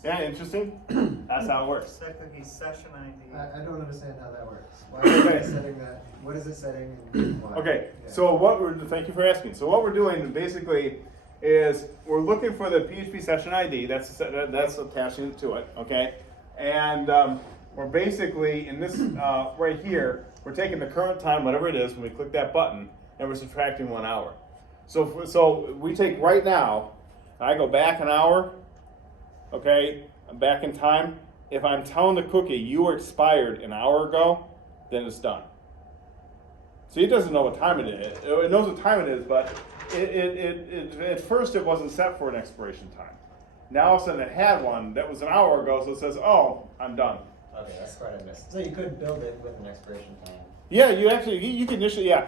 Yeah, interesting. That's how it works. Set cookie session ID. I don't understand how that works. Why is Okay. it setting that? What is it setting and why? Okay, Yeah. so thank you for asking. So what we're doing basically is we're looking for the PHP session ID. That's attaching it to it. Okay, and we're basically in this right here. We're taking the current time, whatever it is, when we click that button, and we're subtracting 1 hour. So we take right now. I go back an hour. Okay, I'm back in time. If I'm telling the cookie you were expired an hour ago, then it's done. See, it doesn't know what time it is. It knows what time it is, but at first it wasn't set for an expiration time. Now all of a sudden it had one that was an hour ago, so it says, "Oh, I'm done." Okay, that's what I missed. So you could build it with an expiration time. Yeah, you can initially, yeah.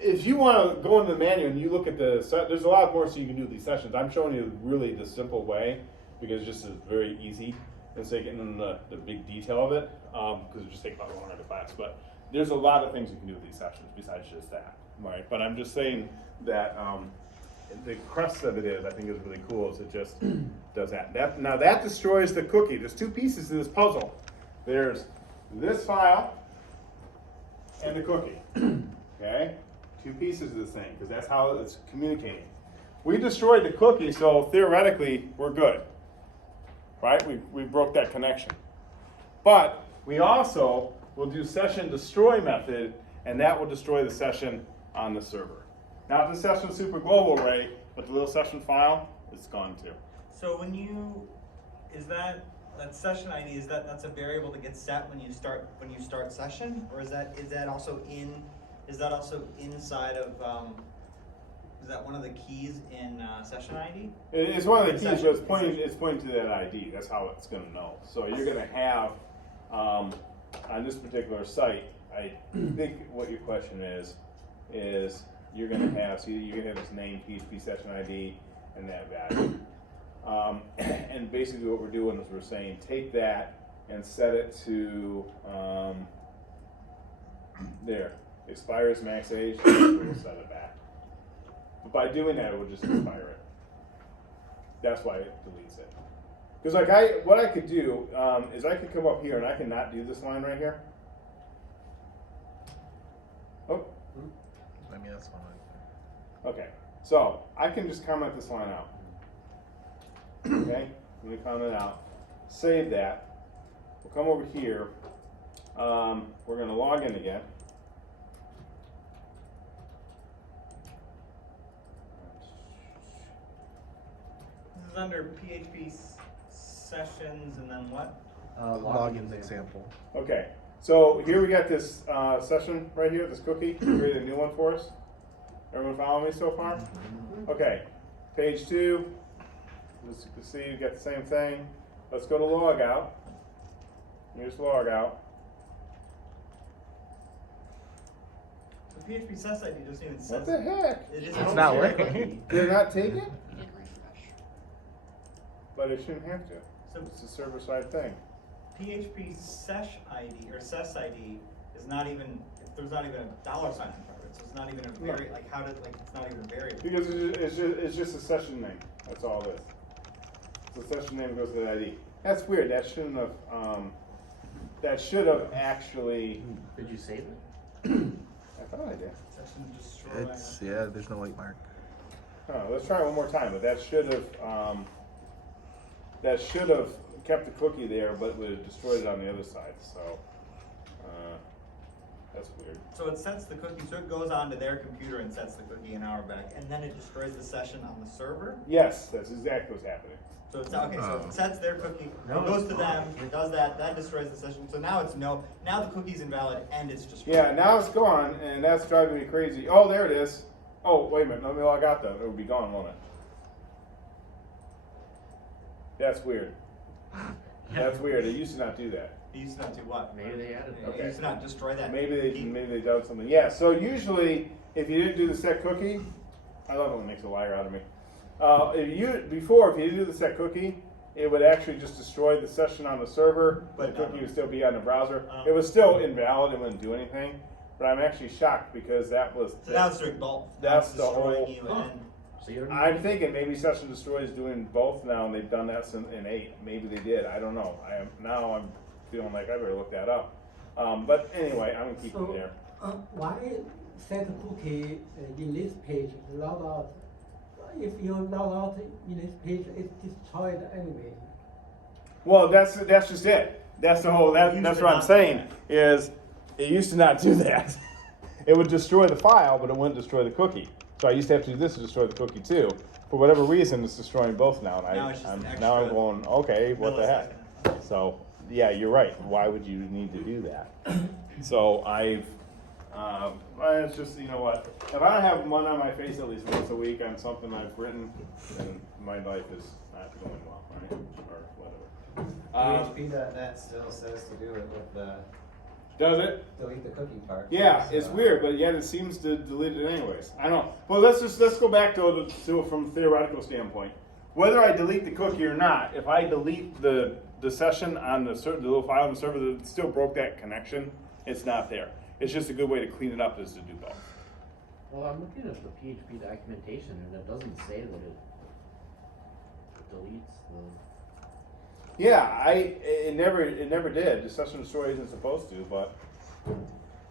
If you want to go into the manual and you look at there's a lot more so you can do these sessions. I'm showing you really the simple way because it's just very easy instead of getting into the big detail of it because it just takes about longer to class. But there's a lot of things you can do with these sessions besides just that, right? But I'm just saying that the crux of it is, I think is really cool, is it just does that. Now that destroys the cookie. There's two pieces to this puzzle. There's this file and the cookie, okay? Two pieces of this thing, because that's how it's communicating. We destroyed the cookie, so theoretically, we're good, right? We broke that connection. But we also will do session destroy method, and that will destroy the session on the server. Now, if the session's super global, right, but the little session file, it's gone too. So when you, is that session ID, that's a variable that gets set when you start session? Or is that also inside of, is that one of the keys in session ID? It's one of the keys, Session. but it's pointing to that ID. That's how it's going to know. So you're going to have, on this particular site, I think what your question is you're going to have, so you're going to have this name, PHP session ID, and that value. And basically what we're doing is we're saying take that and set it to, there, expires max age, and we'll set it back. But by doing that, it will just expire it. That's why it deletes it. Because what I could do is I could come up here and I can not do this line right here. Oh, I mean, that's fine. okay. So I can just comment this line out. Okay, let me comment it out. Save that. We'll come over here. We're going to log in again. This is under PHP sessions and then what? Login example. Okay, so here we got this session right here, this cookie. Create a new one for us. Everyone follow me so far? Okay, page 2. As you can see, you got the same thing. Let's go to log out. Here's log out. The PHP session ID doesn't even What sense. the heck? It It's isn't not share working. cookie. Did it not take it? You didn't refresh. But it shouldn't have to. So It's a server-side thing. PHP sesh ID or ses ID is not even, there's not even a dollar sign in front of it, so it's not even a very, like how did, like, it's not even a variable. Because it's just a session name. That's all it is. So the session name goes to the ID. That's weird. That shouldn't have. That should have actually. Did you save it? I thought I did. Session destroy. It's, yeah, there's no white mark. Let's try it one more time. But that should have. That should have kept the cookie there, but would have destroyed it on the other side. So. That's weird. So it sets the cookie, so it goes onto their computer and sets the cookie an hour back, and then it destroys the session on the server? Yes, that's exactly what's happening. So it's, okay, so Oh. it sets their cookie, No, it goes it's to them, it does that destroys the session, so now it's now the cookie's invalid and it's destroyed. Yeah, now it's gone, and that's driving me crazy. Oh, there it is. Oh, wait a minute. Let me log out though. It would be gone, won't it? That's weird. That's weird. It used to not do that. It used to not do what? Maybe they added It that. used to not destroy that. Maybe key. they done something. Yeah. So usually, if you didn't do the set cookie, I love it when it makes a liar out of me. Before, if you do the set cookie, it would actually just destroy the session on the server, but the But cookie no. would still be on the browser. Oh. It was still invalid, it wouldn't do anything, but I'm actually shocked because that was. So now it's doing both. Now That's it's the destroying whole- you Huh. and So you don't. I'm thinking maybe Session Destroy is doing both now, and they've done that in 8. Maybe they did. I don't know. I'm feeling like I better look that up. But anyway, I'm gonna keep it there. Why set cookie in this page, log out? If you log out in this page, it's destroyed anyway. Well, that's just it. That's the whole. That's Used what to I'm not saying. do Is it used to not do that. It would destroy the file, but it wouldn't destroy the cookie. So I used to have to do this to destroy the cookie too. For whatever reason, it's destroying both now, and Now it's just an now I'm extra going, okay, what the heck? millisecond. So yeah, you're right. Why would you need to do that? So well, it's just, you know what? If I don't have one on my face at least once a week on something I've written, then my life is not going well, right? Or whatever. PHP.net still says to do it with the Does it? delete the cookie part. Yeah, So, it's weird, but yet it seems to delete it anyways. I don't know. Well, let's go back to from a theoretical standpoint. Whether I delete the cookie or not, if I delete the session on the little file on the server that still broke that connection, it's not there. It's just a good way to clean it up is to do both. Well, I'm looking at the PHP documentation, and it doesn't say that it deletes the. Yeah, it never did. The session destroy isn't supposed to, but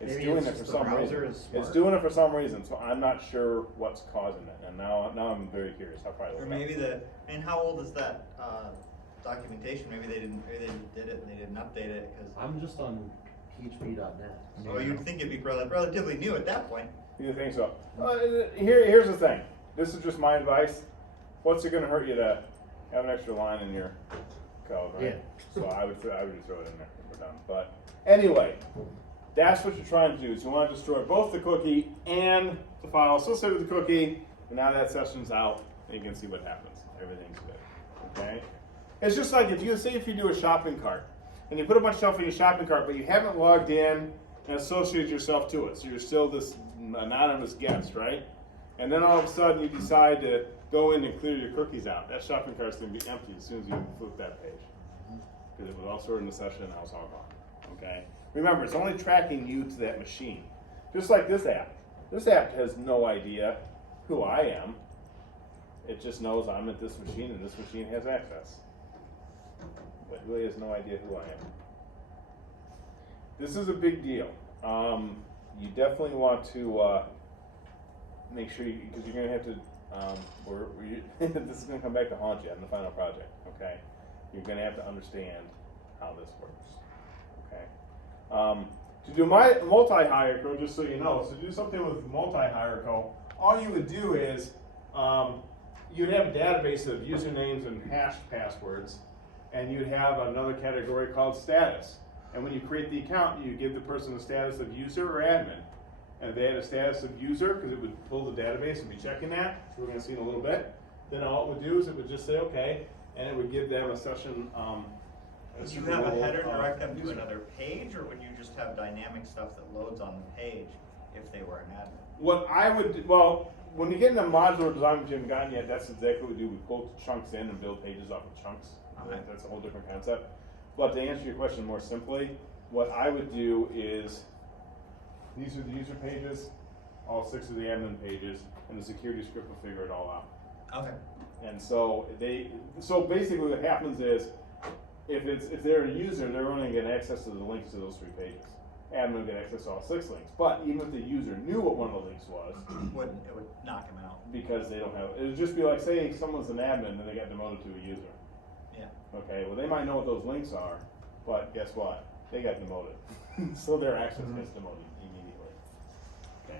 it's Maybe doing it's it for just the some browser reason. is It's smart. doing it for some reason, so I'm not sure what's causing it. And now I'm very curious. I'll probably Or look it up. maybe how old is that documentation? Maybe they did it and they didn't update it because. I'm just on PHP.net. So you'd think it'd be relatively new at that point. You think so? Here's the thing. This is just my advice. What's it going to hurt you to have an extra line in your code, right? Yeah. So I would throw it in there if we're done. But anyway, that's what you're trying to do. Is you want to destroy both the cookie and the file associated with the cookie. And now that session's out, and you can see what happens. Everything's good. Okay. It's just like if you do a shopping cart and you put a bunch of stuff in your shopping cart, but you haven't logged in and associated yourself to it. So you're still this anonymous guest, right? And then all of a sudden you decide to go in and clear your cookies out. That shopping cart's going to be empty as soon as you flip that page. Because it was all stored in the session and now it's all gone. Okay? Remember, it's only tracking you to that machine. Just like this app. This app has no idea who I am. It just knows I'm at this machine and this machine has access. But it really has no idea who I am. This is a big deal. You definitely want to make sure, because you're going to have to, this is going to come back to haunt you on the final project, okay? You're going to have to understand how this works, okay? To do my multi-hierarchical, just so you know, so do something with multi-hierarchical, all you would do is, you'd have a database of usernames and hashed passwords, and you'd have another category called status. And when you create the account, you give the person the status of user or admin. And if they had a status of user, because it would pull the database and be checking that, which we're going to see in a little bit, then all it would do is it would just say, okay, and it would give them a session. Would you have a header direct them to another page, or would you just have dynamic stuff that loads on the page if they were an admin? What I would, well, when you get into modular design, which you haven't gotten yet, that's exactly what we do. We pull chunks in and build pages off of chunks. Okay. That's a whole different concept. But to answer your question more simply, what I would do is, these are the user pages, all 6 of the admin pages, and the security script will figure it all out. Okay. And so so basically what happens is, if they're a user, they're only going to get access to the links to those 3 pages. Admin will get access to all 6 links. But even if the user knew what one of the links was, It would knock them out. because they don't have, it would just be like, say someone's an admin and they got demoted to a user. Yeah. Okay, well they might know what those links are, but guess what? They got demoted. So their access gets demoted immediately. Okay.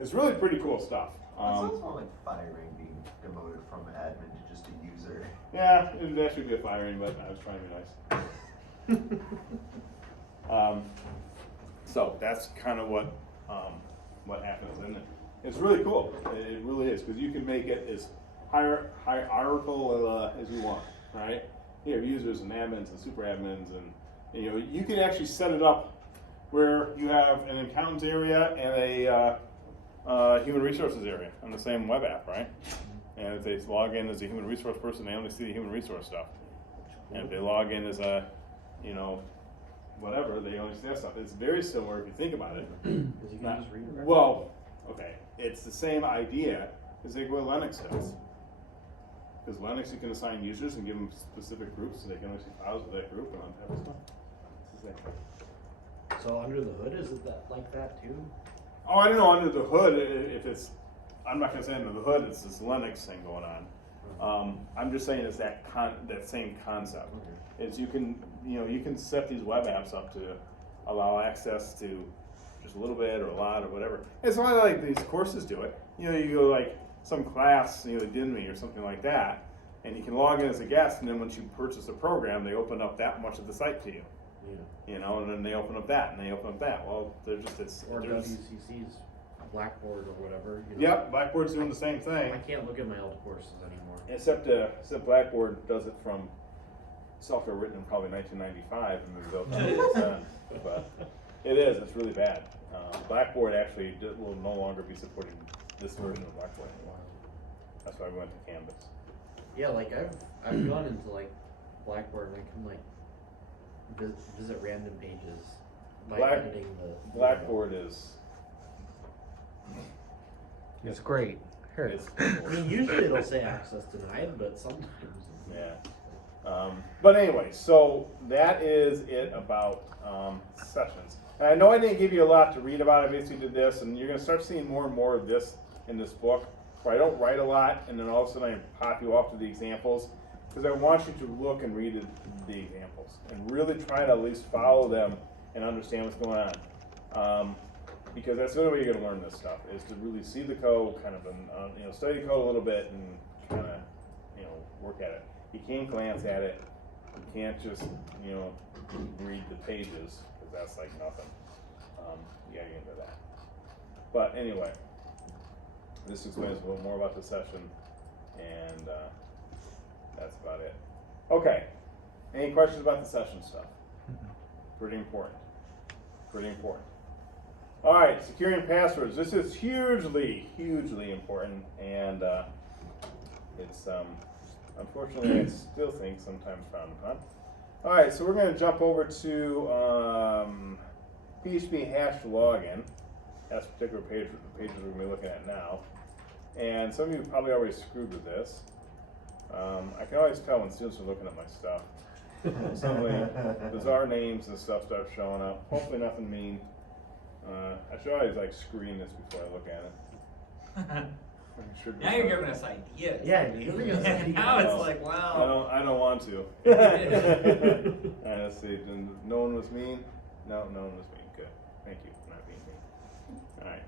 It's really pretty cool stuff. It sounds more like firing, being demoted from admin to just a user. Yeah, it would actually be a firing, but I was trying to be nice. So that's kind of what happens, and it's really cool. It really is, because you can make it as hierarchical as you want, right? You have users and admins and super admins, and you can actually set it up where you have an accountants area and a human resources area on the same web app, right? And if they log in as a human resource person, they only see the human resource stuff. And if they log in as a, you know, whatever, they only see that stuff. It's very similar if you think about it. Because you can just read it. Well, okay, it's the same idea as like what Linux does. Because Linux, you can assign users and give them specific groups, so they can only see files with that group and on top of stuff. It's the same. So under the hood, is it that like that too? Oh, I don't know under the hood if it's. I'm not gonna say under the hood. It's this Linux thing going on. I'm just saying it's that same concept. Okay. Is you can set these web apps up to allow access to just a little bit or a lot or whatever. It's a lot of like these courses do it. You know, you go like some class, you know, DINME or something like that, and you can log in as a guest, and then once you purchase a program, they open up that much of the site to you. Yeah. You know, and then they open up that, and they open up that. Well, they're just Or there's- WCC's Blackboard or whatever. You know. Yep, Blackboard's doing the same I thing, can't look at my old courses anymore. except Blackboard does it from software written in probably 1995 and moved out to then. But it is, it's really bad. Blackboard actually will no longer be supporting this version of Blackboard anymore. That's why we went to Canvas. Yeah, like I've gone into like Blackboard and I can like visit random pages by editing the Blackboard is. It's great. Here it It's, is. I mean, usually it'll say access denied, but sometimes. yeah. But anyway, so that is it about sessions. And I know I didn't give you a lot to read about. I basically did this, and you're going to start seeing more and more of this in this book, where I don't write a lot, and then all of a sudden I pop you off to the examples, because I want you to look and read the examples, and really try to at least follow them and understand what's going on. Because that's the only way you're going to learn this stuff, is to really see the code, kind of, study the code a little bit, and kind of, work at it. You can't glance at it. You can't just, read the pages, because that's like nothing. You gotta get into that. But anyway, this explains a little more about the session, and that's about it. Okay, any questions about the session stuff? Pretty important. Pretty important. All right, securing passwords. This is hugely, hugely important, and it's unfortunately I still think sometimes frowned upon. All right, so we're going to jump over to PHP hash login. That's a particular page, the pages we're going to be looking at now. And some of you probably already screwed with this. I can always tell when students are looking at my stuff. Suddenly, bizarre names and stuff start showing up. Hopefully nothing mean. I should always like screen this before I look at it. Now you're giving us ideas. Yeah, you're giving us ideas. Now it's like, wow. I don't want to. Let's see. No one was mean? No one was mean. Good. Thank you for not being mean. Alright.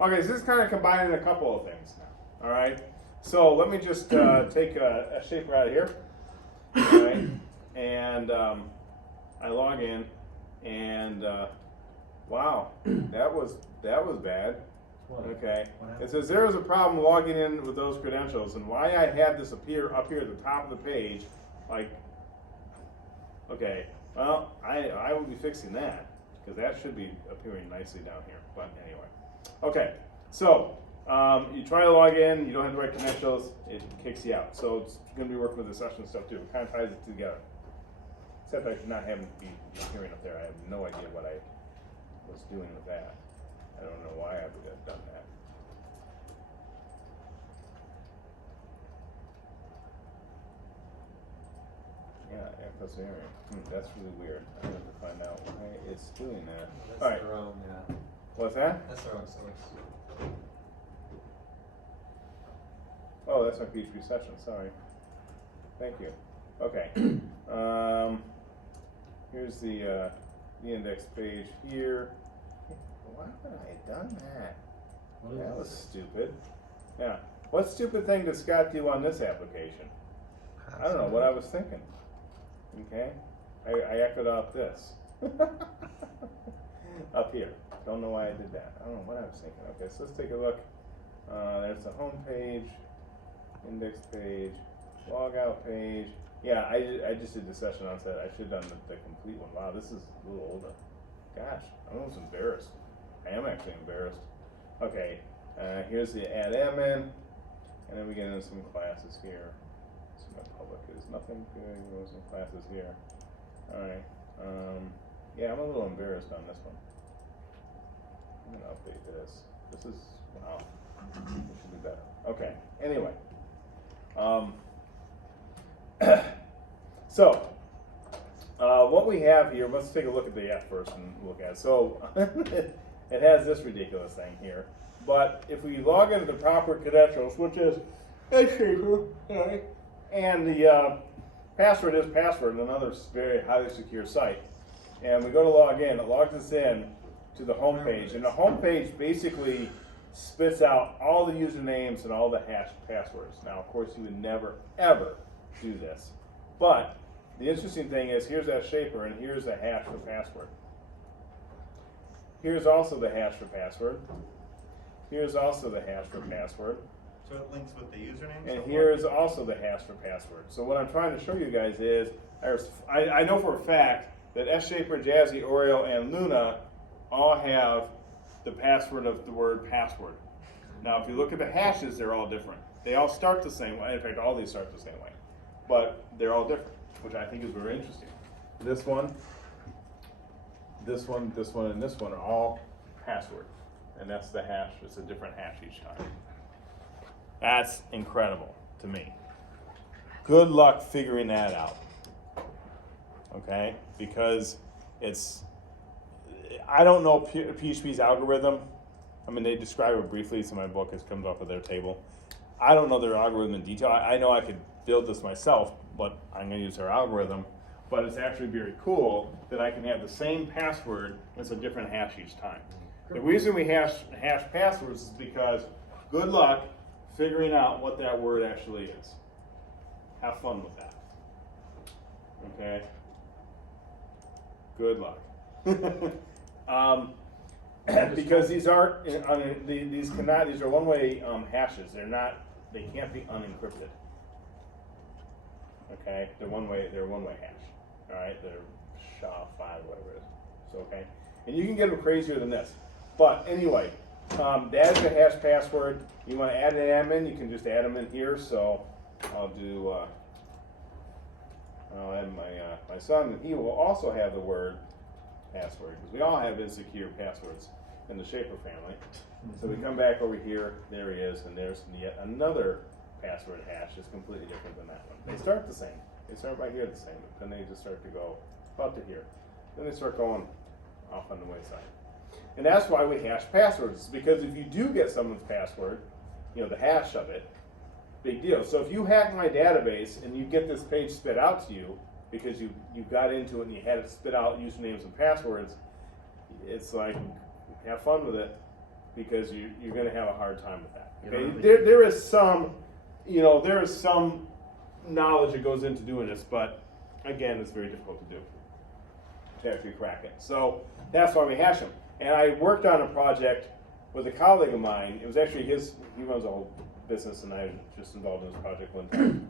Okay, so this is kind of combining a couple of things now. Alright? So let me just take a shaper out of here. Alright? And I log in, and wow, that was bad. Okay, it says there is a problem logging in with those credentials, and why I had this appear up here at the top of the page, like, okay, well, I will be fixing that, because that should be appearing nicely down here, but anyway. Okay, so, you try to log in, you don't have the right credentials, it kicks you out, so it's going to be working with the session stuff too, it kind of ties it together. Except I should not have it be appearing up there, I have no idea what I was doing with that. I don't know why I would have done that. Yeah, plus area. That's really weird. I have to find out why it's doing that. That's All right. their own, yeah. What's that? That's their own source. Oh, that's my PHP session. Sorry. Thank you. Okay. Here's the index page here. Why would I have done that? That was stupid. Yeah. What stupid thing did Scott do on this application? I don't know what I was thinking. Okay? I echoed out this. Up here. Don't know why I did that. I don't know what I was thinking. Okay, so let's take a look. There's the home page, index page, logout page. Yeah, I just did the session onset. I should have done the complete one. Wow, this is a little older. Gosh, I'm almost embarrassed. I am actually embarrassed. Okay, here's the add admin, And then we get into some classes here. So my public is nothing good, goes in classes here. Alright, yeah, I'm a little embarrassed on this one. I'm gonna update this. This is, wow, it should be better. Okay, anyway. So, what we have here, let's take a look at the F first and look at it. So, it has this ridiculous thing here. But if we log into the proper credentials, which is Shaper, right? And the password is password, another very highly secure site. And we go to log in, it logs us in to the home page. And the home page basically spits out all the usernames and all the hashed passwords. Now, of course, you would never, ever do this. But the interesting thing is, here's that Shaper, and here's the hash for password. Here's also the hash for password. Here's also the hash for password. So it links with the username? And here is also the hash for password. So what I'm trying to show you guys is, I know for a fact that SShaper, Jazzy, Oreo, and Luna all have the password of the word password. Now, if you look at the hashes, they're all different. They all start the same way. In fact, all these start the same way. But they're all different, which I think is very interesting. This one, this one, this one, and this one are all password. And that's the hash. It's a different hash each time. That's incredible to me. Good luck figuring that out. Okay? Because I don't know PHP's algorithm. I mean, they describe it briefly. It's in my book. It comes off of their table. I don't know their algorithm in detail. I know I could build this myself, but I'm going to use their algorithm. But it's actually very cool that I can have the same password. It's a different hash each time. The reason we hash passwords is because good luck figuring out what that word actually is. Have fun with that. Okay? Good luck. Because these aren't, these are one-way hashes. They can't be unencrypted. Okay? They're one-way hash. All right? They're SHA-5, whatever it is. So, okay? And you can get them crazier than this. But anyway, that's the hash password. You want to add an admin, you can just add them in here. So I'll add my son, and he will also have the word password, because we all have insecure passwords in the Shaper family. So we come back over here, there he is, and there's yet another password hash that's completely different than that one. They start the same. They start right here the same, but then they just start to go about to here. Then they start going off on the wayside. And that's why we hash passwords, because if you do get someone's password, the hash of it, big deal. So if you hack my database and you get this page spit out to you because you got into it and you had it spit out usernames and passwords, it's like, have fun with it, because you're going to have a hard time with that. Okay? There is some knowledge that goes into doing this, but again, it's very difficult to do to actually crack it. So that's why we hash them. And I worked on a project with a colleague of mine. It was actually he runs a whole business, and I was just involved in this project one time.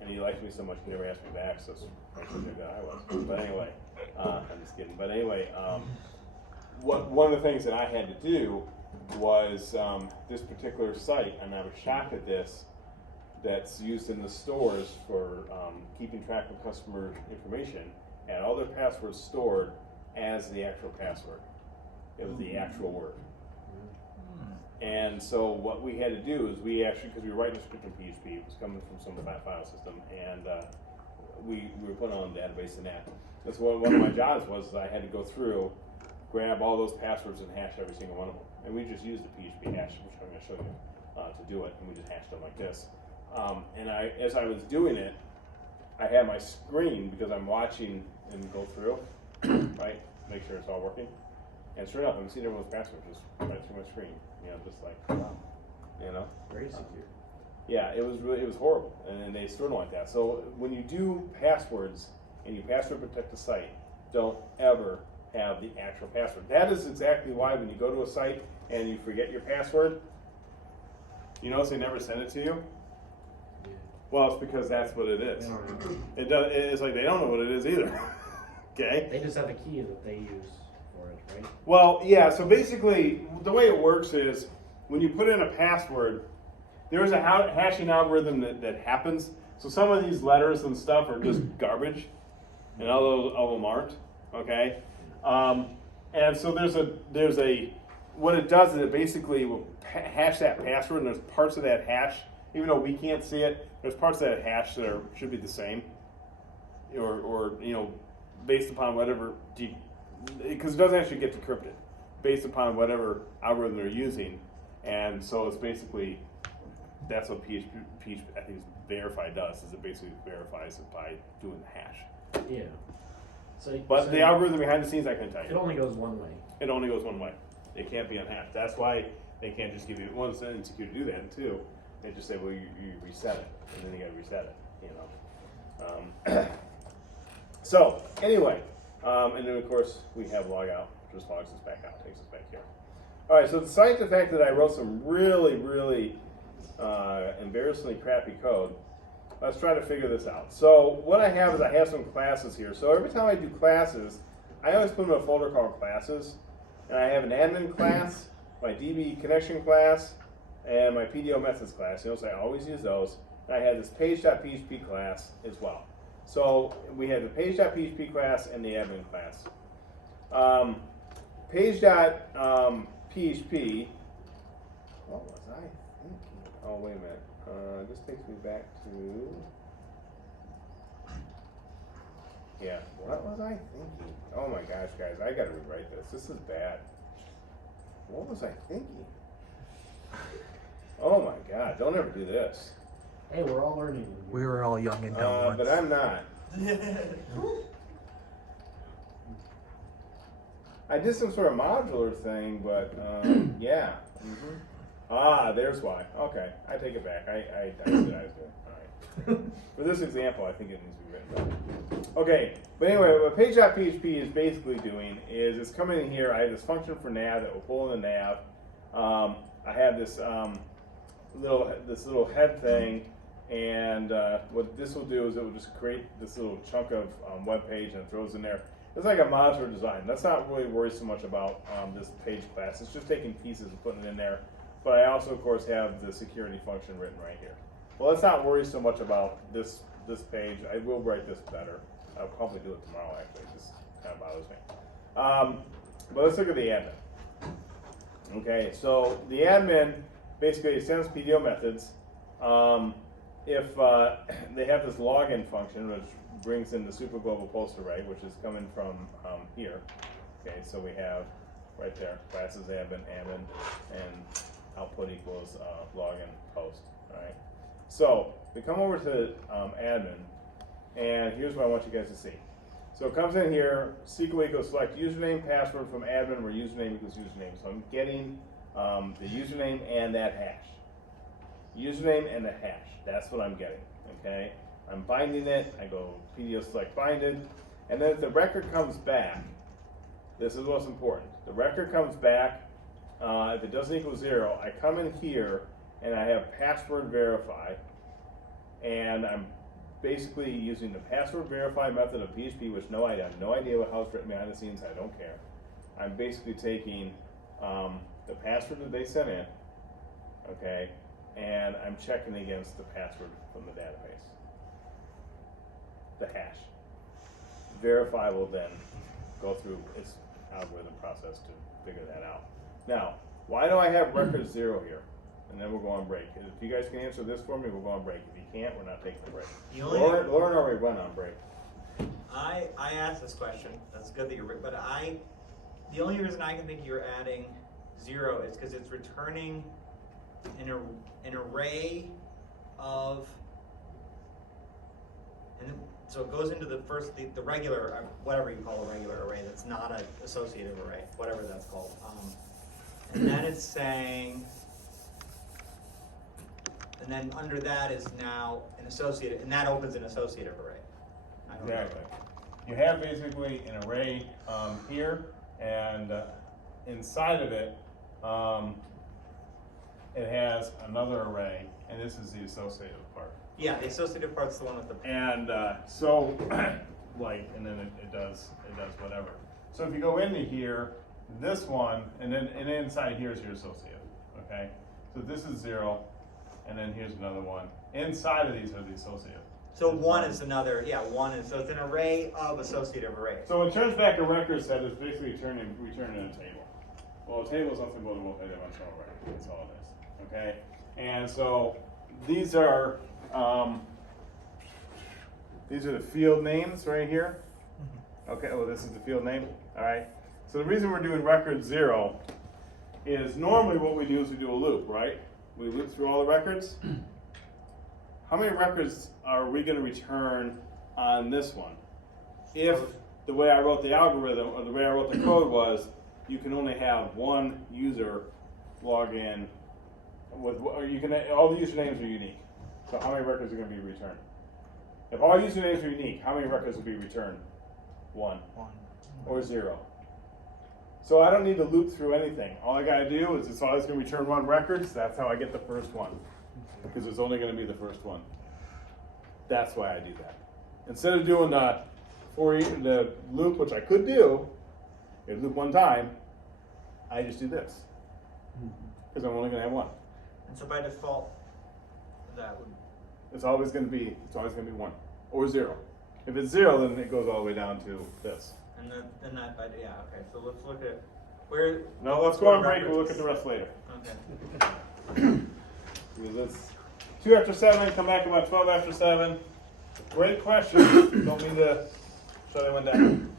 And he liked me so much, he never asked me back, so I should have I was. But anyway, I'm just kidding. But anyway, one of the things that I had to do was this particular site, and I was shocked at this, that's used in the stores for keeping track of customer information, had all their passwords stored as the actual password. It was the actual word. And so what we had to do is because we were writing a script in PHP, it was coming from some file system, and we were putting on the database and that. That's what one of my jobs was. I had to go through, grab all those passwords and hash every single one of them. And we just used the PHP hash, which I'm going to show you, to do it, and we just hashed them like this. And as I was doing it, I had my screen, because I'm watching and go through, right, make sure it's all working. And sure enough, I'm seeing everyone's password just right through my screen. Just like, wow. Very secure. Yeah, it was horrible, and then they stored them like that. So when you do passwords and you password protect the site, don't ever have the actual password. That is exactly why when you go to a site and you forget your password, you notice they never send it to you. Well, it's because that's what it is. It's like they don't know what it is either. Okay. They just have a key that they use for it, right? Well, yeah. So basically, the way it works is when you put in a password, There is a hashing algorithm that happens. So some of these letters and stuff are just garbage, and all of them aren't. Okay, and so there's a what it does is it basically will hash that password, and there's parts of that hash, even though we can't see it, there's parts of that hash that should be the same, or based upon whatever, because it doesn't actually get decrypted, based upon whatever algorithm they're using, and so it's basically that's what PHP I think verify does, is it basically verifies it by doing the hash. Yeah. But the algorithm behind the scenes, I can tell It you, only goes one way. it only goes one way. It can't be unhashed. That's why they can't just give you, one, it's insecure to do that, and two, they just say, well, you reset it, and then you gotta reset it, So, anyway, and then of course, we have logout, just logs us back out, takes us back here. All right, so despite the fact that I wrote some really, really embarrassingly crappy code, let's try to figure this out. So what I have is I have some classes here. So every time I do classes, I always put them in a folder called classes. And I have an admin class, my DB connection class, and my PDO methods class. So I always use those. And I have this page.php class as well. So we have the page.php class and the admin class. Page.php, what was I thinking? Oh, wait a minute. This takes me back to, yeah, what was I thinking? Oh my gosh, guys, I gotta rewrite this. This is bad. What was I thinking? Oh my God, don't ever do this. Hey, we're all learning. We were all young and dumb once. But I'm not. I did some sort of modular thing, but yeah. Mm-hmm. Ah, there's why. Okay, I take it back. I see what I was doing. All right. For this example, I think it needs to be written down. Okay, but anyway, what page.php is basically doing is it's coming in here. I have this function for nav that will pull in the nav. I have this little head thing, and what this will do is it will just create this little chunk of web page and it throws in there. It's like a modular design. That's not really worried so much about this page class. It's just taking pieces and putting it in there. But I also, of course, have the security function written right here. Well, let's not worry so much about this page. I will write this better. I'll probably do it tomorrow, actually. This kind of bothers me. But let's look at the admin. Okay, so the admin basically sends PDO methods. If they have this login function, which brings in the super global post array, which is coming from here. Okay, so we have right there, classes admin, and output equals login post. All right. So we come over to admin, and here's what I want you guys to see. So it comes in here, SQL equals select username, password from admin, where username equals username. So I'm getting the username and that hash. Username and the hash. That's what I'm getting. Okay. I'm binding it. I go PDO select binded, and then if the record comes back, this is what's important. The record comes back. If it doesn't equal 0, I come in here and I have password verify, and I'm basically using the password verify method of PHP, which I have no idea how it's written behind the scenes. I don't care. I'm basically taking the password that they sent in, okay, and I'm checking against the password from the database, the hash. Verify will then go through its algorithm process to figure that out. Now, why do I have record 0 here? And then we'll go on break. If you guys can answer this for me, we'll go on break. If you can't, we're not taking a break. Lauren already went on break. I asked this question. That's good that you're, but the only reason I can think you're adding 0 is because it's returning an array of, and so it goes into the first, the regular, whatever you call a regular array that's not an associative array, whatever that's called. And then it's saying, and then under that is now an associative, and that opens an associative array. I don't know. Exactly. You have basically an array here, and inside of it, it has another array, and this is the associative part. Yeah, the associative part's the one with the. And so, like, and then it does whatever. So if you go into here, this one, and then inside here is your associative. Okay. So this is 0. and then here's another one. Inside of these are the associative. So one is another, yeah, so it's an array of associative arrays. So it turns back a record set is basically returning a table. Well, a table is something about a multi-dimensional array. That's all it is. Okay? And so these are the field names right here. Okay, oh, this is the field name. All right. So the reason we're doing record 0 is normally what we do is we do a loop, right? We loop through all the records. How many records are we going to return on this one? If the way I wrote the algorithm or the way I wrote the code was, you can only have one user log in with, or you can, all the usernames are unique. So how many records are going to be returned? If all usernames are unique, how many records will be returned? 1 or 0. So I don't need to loop through anything. All I got to do is it's always going to return 1 record. So that's how I get the first one, because it's only going to be the first one. That's why I do that. Instead of doing the loop, which I could do, if loop 1 time, I just do this, because I'm only going to have 1. And so by default, that would, It's always going to be 1 or 0. If it's 0, then it goes all the way down to this. and then that, yeah, okay, so let's look at, where? No, let's go on break. We'll look at the rest later. Okay. Because it's 2 after 7. Come back about 12 after 7. Great question. Don't mean to shut anyone down.